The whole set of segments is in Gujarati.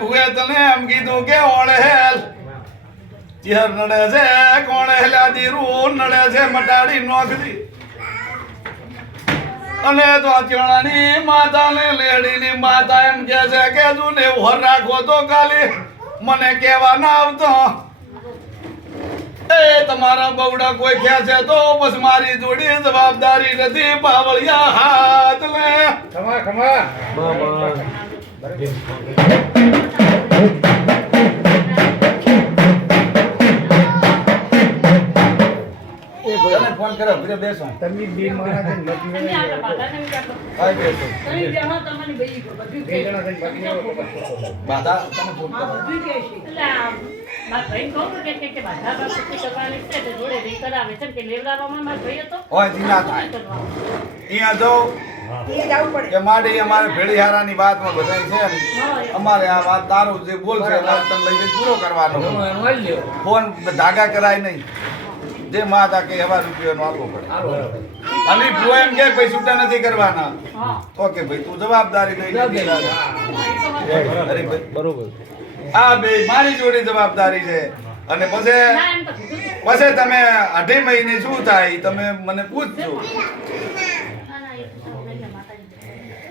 ભૂએ તને એમ કીધું કે ઓળહેલ ચેર નડે છે કોણ હેલાદી રૂ નડે છે મટાડી નોકરી અને તો ચણાની માતા ને લેડીની માતા એમ કે છે કે તું ને ઉભર રાખો તો કાલે મને કેવા ના આવતો એ તમારા બવડા કોઈ ખેંચે તો બસ મારી જોડી જવાબદારી નથી બાવળિયા હાથ લે ખમા ખમા ફોન કરો ઘરે બેસો તમે બે મારા કે નથી તમે આપણા બાધાને વિચારો હાય બેસો તમે બેહો તમારી બઈ બધું બે જણા થઈને બાકી બાધા તમે ફોન કરો બધું કે છે એટલે આ મારા ભાઈ કહું કે બાધા પર પછી કરવાની છે તો જોડે રી કરાવે છે કે લેવડાવવામાં મારો ભાઈ હતો હોય જીના થાય અહીંયા જો કે માડી અમારે ભેળીહારાની વાતમાં બધાય છે ને અમારે આ વાત તારું જે બોલશે તને લઈને પૂરો કરવાનો ફોન ધાગા કરાય નહીં જે માતા કે હવા રૂપિયાનો આપવો પડે અને ભૂ એમ કે ભાઈ છૂટા નથી કરવાના તો કે ભાઈ તું જવાબદારી લઈ લે અરે ભાઈ બરોબર આ બે મારી જોડી જવાબદારી છે અને પછી તમે 2.5 મહિને શું થાય તમે મને પૂછજો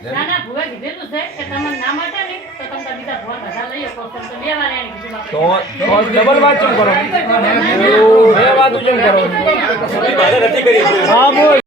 ના ના ભૂવે કીધેલું છે કે તમે ના માટે ને તો તમે બીજા ભૂવા બધા લઈ શકો તો બે વાર એની કીધું તો ડબલ વાત કેમ કરો બે વાત કેમ કરો હા બોલ